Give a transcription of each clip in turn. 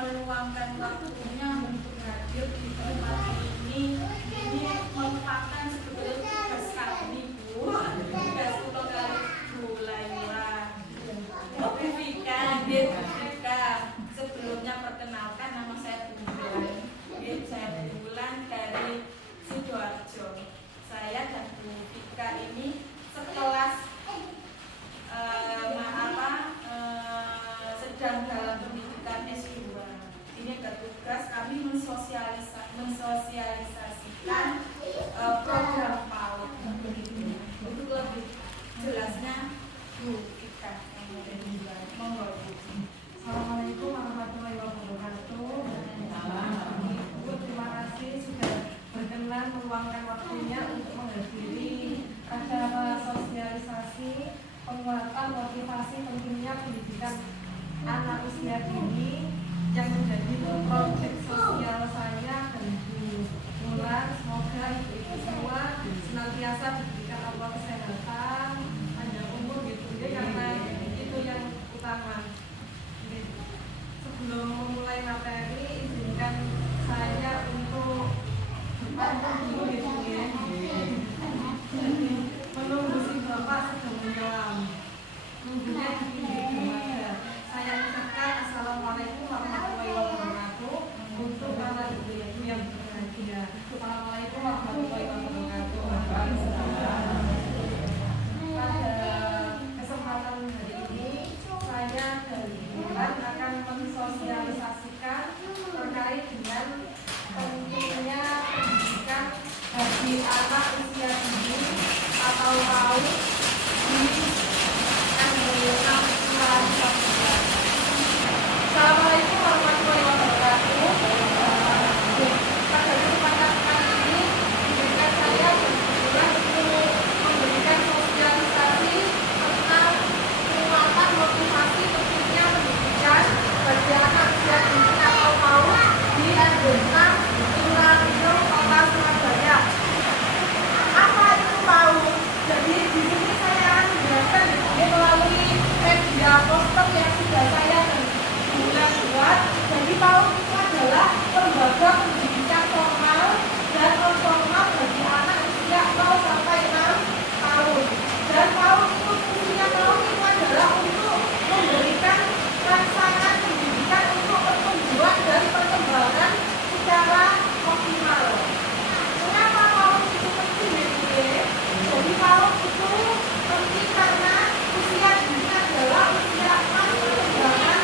meluangkan waktunya untuk hadir di tempat ini merupakan sebetulnya tugas kami, Bu. Tugas untuk kali Bu Laila. Bu Vika, sebelumnya perkenalkan nama saya Bulan. Saya Bulan dari Sidoarjo. Saya dan Bu Vika ini sekelas sedang dalam pendidikan S2. Ini ada tugas kami mensosialisasikan program PAUD. Untuk lebih jelasnya Bu Vika. Monggo. Assalamualaikum warahmatullahi wabarakatuh. Ibu, terima kasih sudah berkenan meluangkan waktunya untuk menghadiri acara sosialisasi penguatan motivasi pentingnya pendidikan anak usia dini yang menjadi proyek sosial saya dan Bu Bulan. Semoga ibu-ibu semua senantiasa diberikan Allah kesehatan, panjang umur gitu ya, karena itu yang utama. Sebelum memulai materi, izinkan saya untuk berpantun dulu gitu ya. Menunggu si Bapak sedang menyelam, nunggunya di pinggir dermaga. Saya ucapkan Assalamualaikum warahmatullahi wabarakatuh untuk para ibu-ibu yang berbahagia. Assalamualaikum warahmatullahi wabarakatuh. Pada kesempatan hari ini, saya dan Bulan akan mensosialisasikan terkait dengan pentingnya pendidikan bagi anak usia dini atau PAUD di Anggota Sulawesi. Assalamualaikum warahmatullahi wabarakatuh. Pada kesempatan kali ini, izinkan saya berkenan untuk memberikan sosialisasi tentang penguatan motivasi pentingnya pendidikan bagi anak usia dini atau PAUD di Anggota Sulawesi, Kota Surabaya. Apa itu PAUD? Jadi di sini saya akan menjelaskan melalui media poster yang sudah saya dan Bulan buat. Jadi PAUD itu adalah lembaga pendidikan formal dan non formal bagi anak usia 0 sampai 6 tahun. Dan PAUD itu fungsinya PAUD itu adalah untuk memberikan rangsangan pendidikan untuk pertumbuhan dan perkembangan secara optimal. Mengapa PAUD itu penting ya? Jadi PAUD itu penting karena usia dini adalah usia perkembangan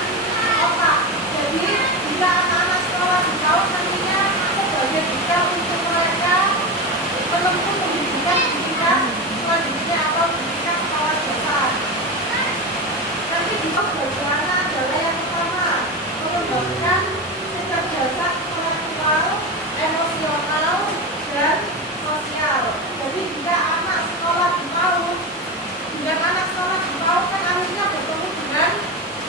otak. Jadi jika anak-anak sekolah di PAUD nantinya sebagai bekal untuk mereka menempuh pendidikan selanjutnya atau pendidikan sekolah dasar. Nanti di PAUD bagaimana adalah yang pertama, mengembangkan kecerdasan intelektual, emosional, dan sosial. Jadi jika anak sekolah di PAUD, kan akhirnya bertemu dengan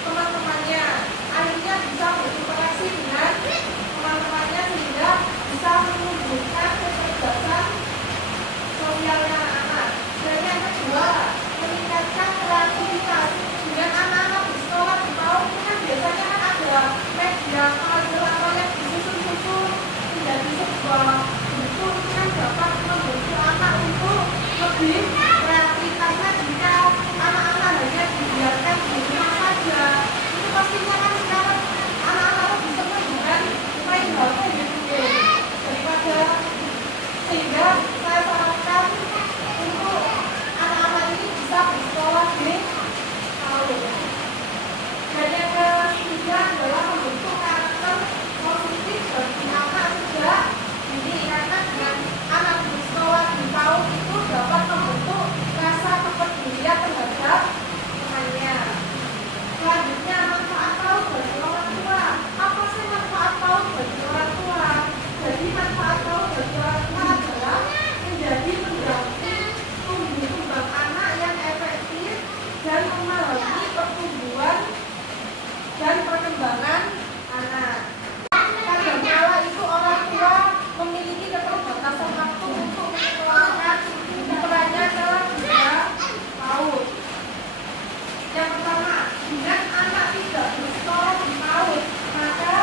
teman-temannya, akhirnya bisa berinteraksi dengan teman-temannya sehingga bisa menumbuhkan kecerdasan sosialnya anak. Dan yang kedua, meningkatkan kreativitas. Dengan anak-anak di sekolah di PAUD kan biasanya kan ada media atau yang disusun-susun menjadi sebuah bentuk, kan dapat membentuk anak untuk lebih kreatif. Karena jika anak-anak hanya dibiarkan di rumah saja, itu pastinya kan sekarang anak-anak lebih senang dengan main HP gitu ya, daripada, sehingga saya sarankan untuk anak-anak ini bisa bersekolah di PAUD. Dan yang ketiga adalah membentuk karakter positif bagi anak sejak dini, karena dengan anak bersekolah di PAUD itu dapat membentuk rasa kepedulian terhadap temannya. Selanjutnya, manfaat PAUD bagi orang tua. Apa sih manfaat PAUD bagi orang tua? Jadi manfaat PAUD bagi orang tua adalah menjadi pendamping tumbuh kembang anak yang efektif dan memahami pertumbuhan dan perkembangan anak. Kadangkala itu orang tua memiliki keterbatasan waktu untuk mengeluarkan perannya ke PAUD. Yang pertama, dengan anak tidak bersekolah di PAUD, maka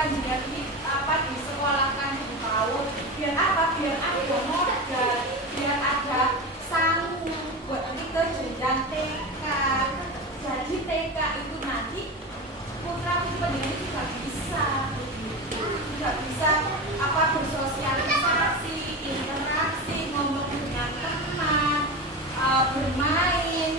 panjenengan ini disekolahkan di PAUD, biar apa? Biar ada modal, biar ada sangu buat nanti ke jenjang TK. Jadi TK itu nanti putra putri pendidikan itu juga bisa bersosialisasi, interaksi, ngomong dengan teman, bermain,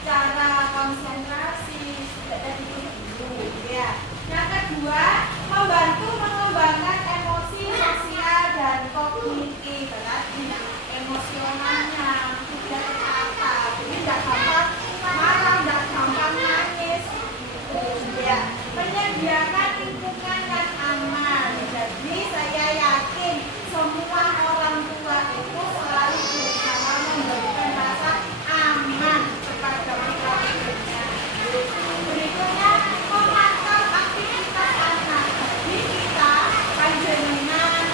cara konsentrasi, tadi itu dulu ya. Yang kedua, membantu mengembangkan emosi sosial dan kognitif, berarti emosionalnya sudah tertata, jadi tidak gampang marah, tidak gampang nangis, ya. Menyediakan lingkungan yang aman. Jadi saya yakin semua orang tua itu selalu berusaha memberikan rasa aman kepada putra-putrinya. Berikutnya, memantau aktivitas anak. Jadi kita panjenengan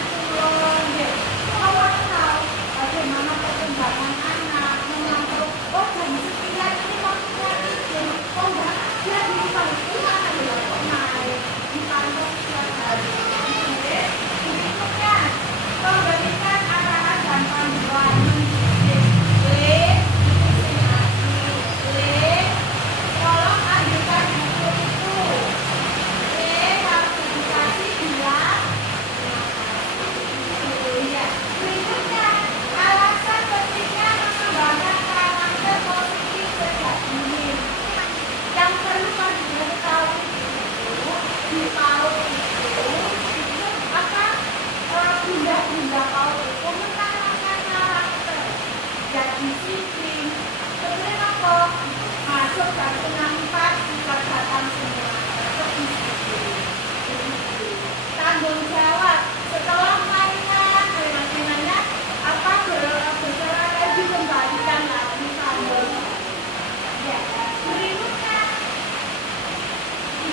memantau bagaimana perkembangan anak, memantau jam sekian ini waktunya tidur, enggak, dia dipantau mana ya kok naik, dipantau setiap hari. Berikutnya, memberikan arahan dan panduan mendidik. Tolong ambilkan buku itu. Klasifikasi dia. Berikutnya, alasan pentingnya mengembangkan karakter positif sejak dini. Yang perlu panjenengan ketahui itu di PAUD itu apa? Bunda-bunda PAUD itu menanamkan karakter dan disiplin. Kemudian apa? Masuk dan penampak dikerjakan semua. Tanggung jawab setelah mainan, mainannya apa berjalan lagi kembalikan lagi tanggung. Ya, berikutnya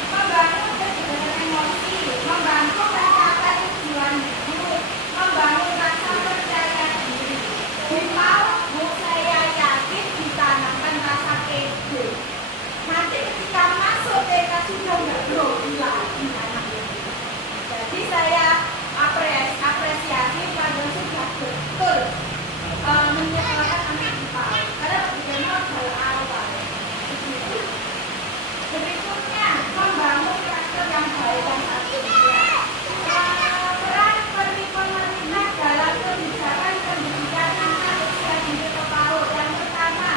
membangun kesadaran emosi, membangun mencapai tujuan hidup, membangun rasa percaya diri. Di PAUD saya yakin ditanamkan rasa pede. Nanti ketika masuk TK sudah nggak grogi lagi anaknya. Jadi saya apresiasi pada sudah betul menyekolahkan anak di PAUD. Karena bagaimana hal awal. Berikutnya, membangun karakter yang baik dan artinya. Peran pemerintah dalam kebijakan pendidikan anak usia dini ke PAUD. Yang pertama,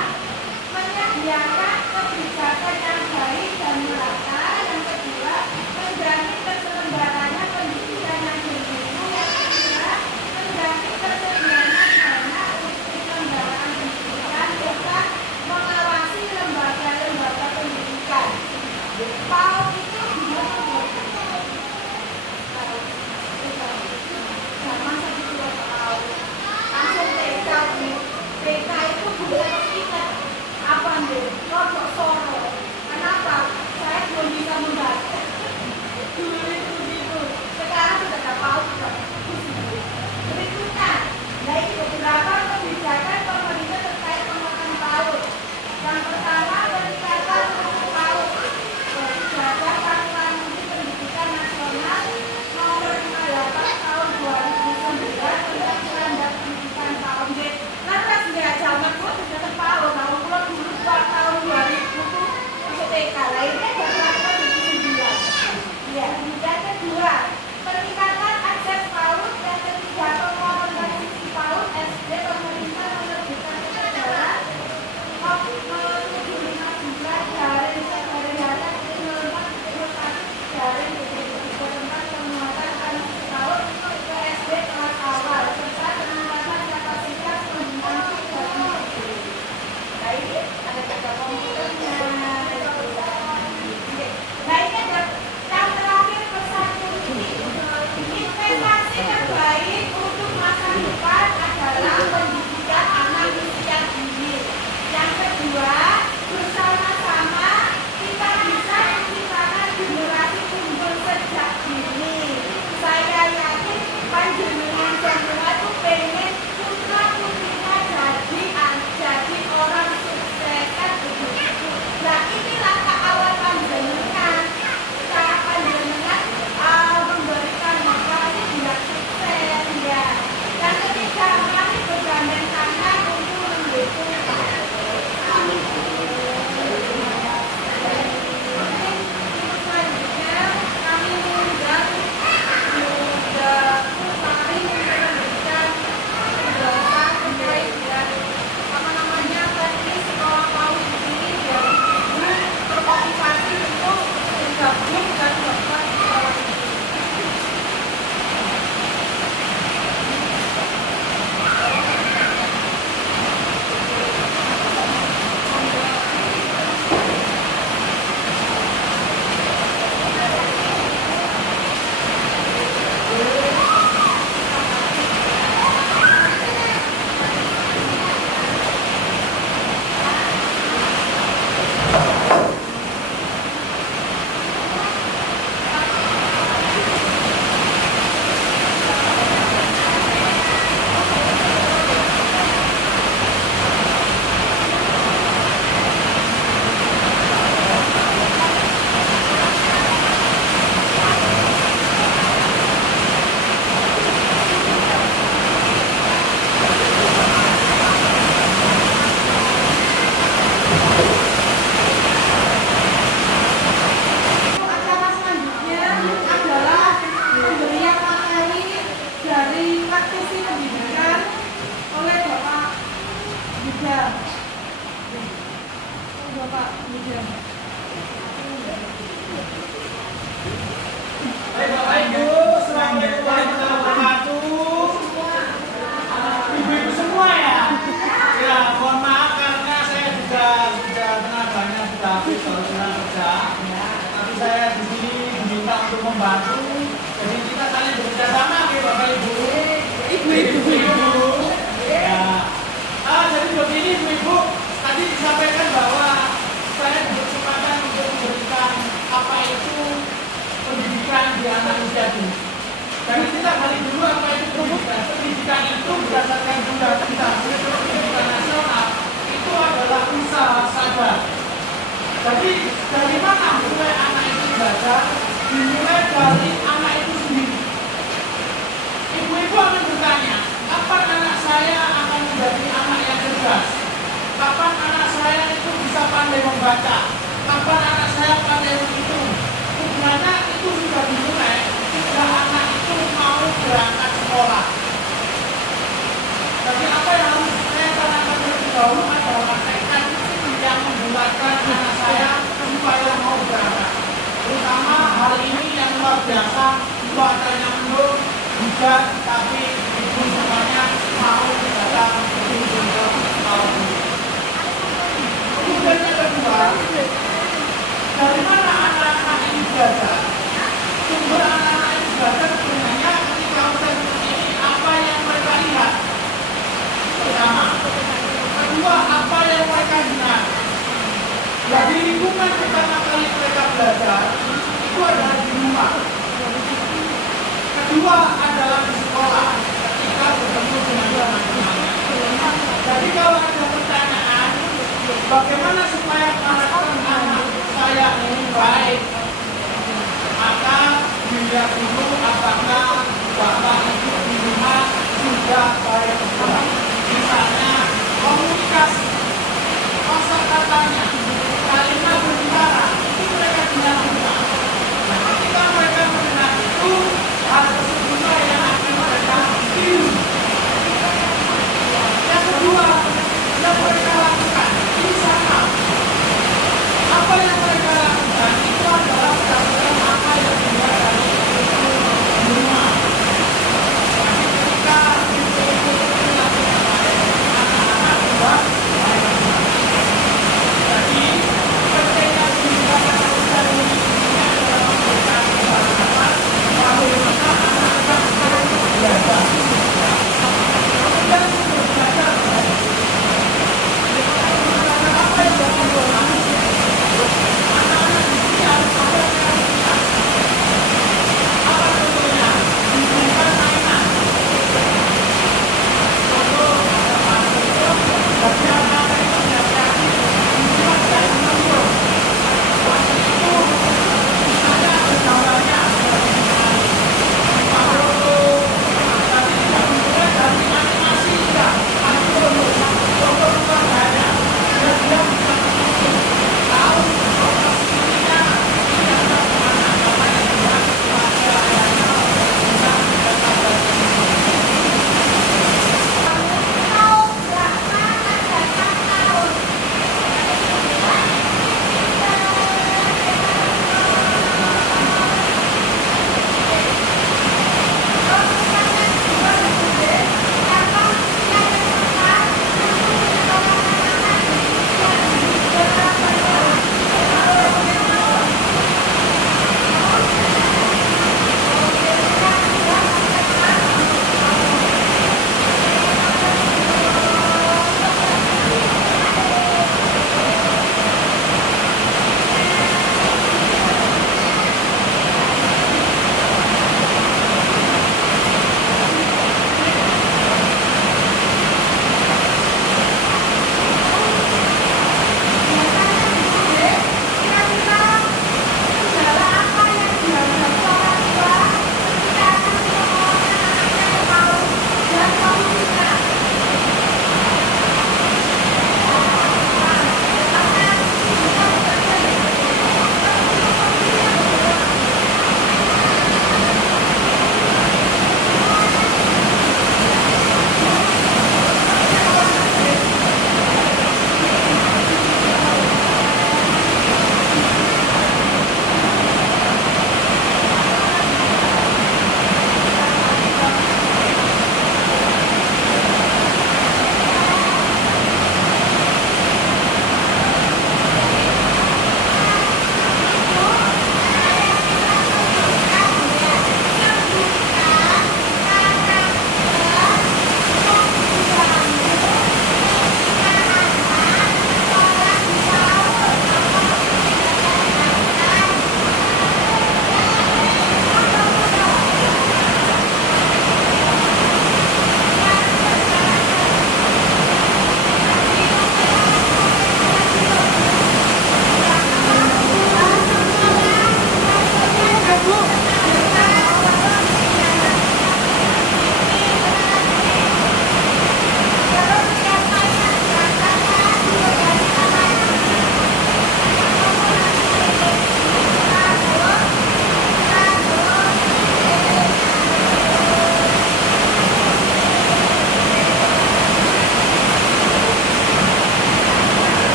menyediakan kebijakan yang baik dan merata. Yang kedua, menjamin terselenggaranya pendidikan yang bermutu. Yang ketiga, menjamin ketersediaan dana untuk penyelenggaraan pendidikan serta mengawasi lembaga-lembaga pendidikan. PAUD itu zaman sebelum PAUD langsung TK TK itu bukan ingat apa nih kodok soro. Kenapa? Saya belum bisa membaca dulu itu gitu. Sekarang sudah ada PAUD sudah bagus. Berikutnya, dari beberapa kebijakan pemerintah terkait pengembangan PAUD. Yang pertama, peningkatan mutu PAUD. Kebijakan Peraturan Menteri Pendidikan Nasional Nomor 58 Tahun 2009 tentang standar pendidikan PAUD. Lantas nggak zaman kok sudah ke PAUD. Tahun dulu 2 tahun 2000 itu masuk TK. Lainnya berlaku 2009. Ya, yang kedua, peningkatan akses PAUD. Yang ketiga, penguatan sisi PAUD SD pemerintah menerbitkan kesadaran 752 dari sekretariat dari tentang penguatan kondisi PAUD ke SD kelas awal serta peningkatan kapasitas pembinaan bagi guru. Nah ini ada kata komputernya. Nah ini ada yang terakhir pesan kunci. Investasi terbaik untuk masa depan adalah pendidikan anak usia dini. Yang kedua, bersama-sama kita bisa menciptakan generasi unggul sejak dini. Saya yakin panjenengan semua itu pengen putra putrinya jadi orang sukses kan begitu. Bapak kemudian. Baik Bapak Ibu, Assalamualaikum warahmatullahi wabarakatuh. Ibu-ibu semua ya. Ya, mohon maaf karena saya juga sudah tenaganya sudah habis kalau pulang kerja. Tapi saya di sini diminta untuk membantu. Jadi kita saling bekerja sama, ya Bapak Ibu. Ibu-ibu. Ya. Jadi begini ibu-ibu, tadi disampaikan bahwa saya berkesempatan untuk memberikan apa itu pendidikan di anak usia dini. Jadi kita balik dulu apa itu pendidikan. Pendidikan itu berdasarkan undang-undang pendidikan nasional itu adalah usaha sadar. Jadi dari mana mulai anak itu belajar? Dimulai dari anak itu sendiri. Ibu-ibu akan bertanya, kapan anak saya akan menjadi anak yang cerdas? Kapan anak saya itu bisa pandai membaca? Kapan anak saya pandai menghitung? Sebenarnya itu sudah dimulai sejak anak itu mau berangkat sekolah. Jadi apa yang harus saya tanamkan terlebih dahulu adalah tekad yang membuatkan anak saya supaya mau berangkat. Terutama hal ini yang luar biasa, cuacanya mendung, hujan, tapi ibu semuanya mau datang untuk sekolah. Kemudian yang kedua, dari mana anak-anak ini belajar? Sumber anak-anak ini belajar sebenarnya ketika usia seperti ini apa yang mereka lihat? Pertama. Kedua, apa yang mereka dengar? Jadi lingkungan pertama kali mereka belajar itu adalah di rumah. Kedua adalah di sekolah ketika bertemu dengan teman-temannya. Jadi kalau ada pertanyaan, bagaimana supaya karakter anak saya ini baik? Maka dilihat dulu apakah bapak ibu di rumah sudah baik. Misalnya komunikasi, kosakatanya, kalimat berbicara itu mereka tidak dengar. Nah, ketika mereka mendengar itu hal tersebut yang akan mereka tiru. Yang kedua yang mereka lakukan ini sama. Apa yang mereka lakukan itu adalah berdasarkan apa yang dilihat dari rumah. Jadi ketika itu dilakukan oleh anak-anak juga baik. Jadi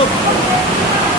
tutup.